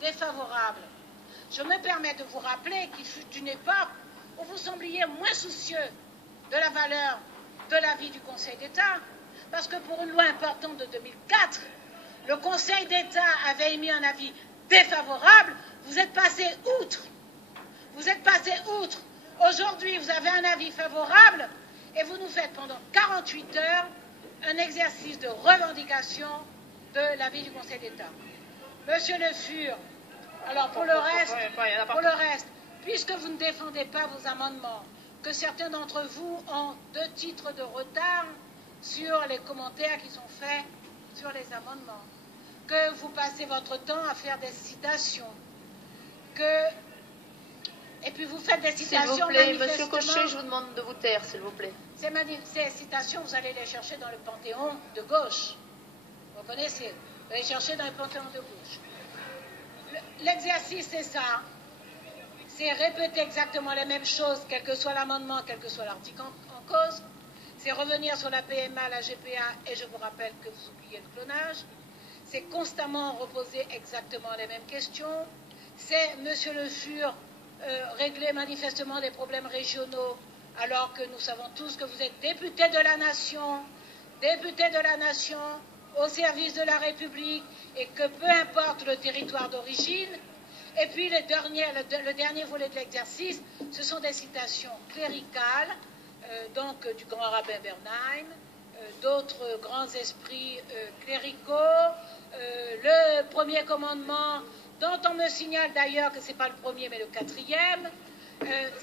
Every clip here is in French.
défavorable. Je me permets de vous rappeler qu'il fut une époque où vous sembliez moins soucieux de la valeur de l'avis du Conseil d'État, parce que pour une loi importante de 2004, le Conseil d'État avait émis un avis défavorable, vous êtes passé outre. Vous êtes passé outre. Aujourd'hui, vous avez un avis favorable et vous nous faites pendant 48 heures un exercice de revendication de l'avis du Conseil d'État. Monsieur Le Fur, alors pour le reste, puisque vous ne défendez pas vos amendements, que certains d'entre vous ont 2 titres de retard sur les commentaires qui sont faits sur les amendements, que vous passez votre temps à faire des citations, et puis vous faites des citations. S'il vous plaît, Monsieur Cochet, je vous demande de vous taire, s'il vous plaît. Ces citations, vous allez les chercher dans le panthéon de gauche. Vous connaissez, vous allez les chercher dans le panthéon de gauche. L'exercice, c'est ça. C'est répéter exactement les mêmes choses, quel que soit l'amendement, quel que soit l'article en cause. C'est revenir sur la PMA, la GPA, et je vous rappelle que vous oubliez le clonage. C'est constamment reposer exactement les mêmes questions. C'est, Monsieur Le Fur, régler manifestement des problèmes régionaux, alors que nous savons tous que vous êtes député de la nation au service de la République, et que peu importe le territoire d'origine. Et puis le dernier volet de l'exercice, ce sont des citations cléricales, donc du grand rabbin Bernheim, d'autres grands esprits cléricaux, le premier commandement, dont on me signale d'ailleurs que ce n'est pas le premier mais le 4e.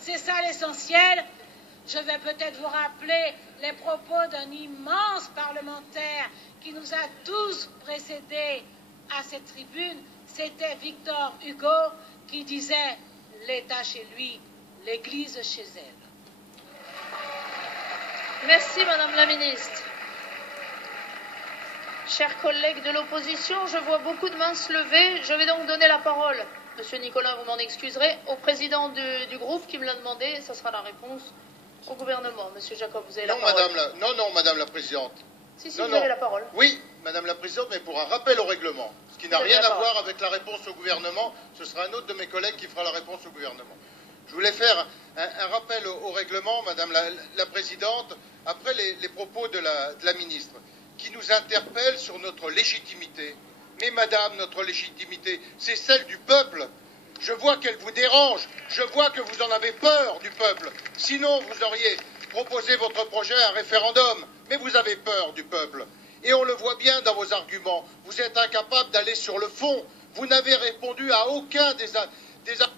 C'est ça l'essentiel. Je vais peut-être vous rappeler les propos d'un immense parlementaire qui nous a tous précédés à cette tribune. C'était Victor Hugo qui disait « l'État chez lui, l'Église chez elle ». Merci, Madame la Ministre. Chers collègues de l'opposition, je vois beaucoup de mains se lever. Je vais donc donner la parole, Monsieur Nicolas, vous m'en excuserez, au président du groupe qui me l'a demandé. Ça sera la réponse au gouvernement. Monsieur Jacob, vous avez la parole. Non, Madame la Présidente. Si, vous avez la parole. Oui, Madame la Présidente, mais pour un rappel au règlement, ce qui n'a rien à voir avec la réponse au gouvernement. Ce sera un autre de mes collègues qui fera la réponse au gouvernement. Je voulais faire un rappel au règlement, Madame la Présidente, après les propos de la ministre, qui nous interpelle sur notre légitimité. Mais Madame, notre légitimité, c'est celle du peuple. Je vois qu'elle vous dérange, je vois que vous en avez peur du peuple. Sinon, vous auriez proposé votre projet à un référendum. Mais vous avez peur du peuple. Et on le voit bien dans vos arguments. Vous êtes incapable d'aller sur le fond. Vous n'avez répondu à aucun des arguments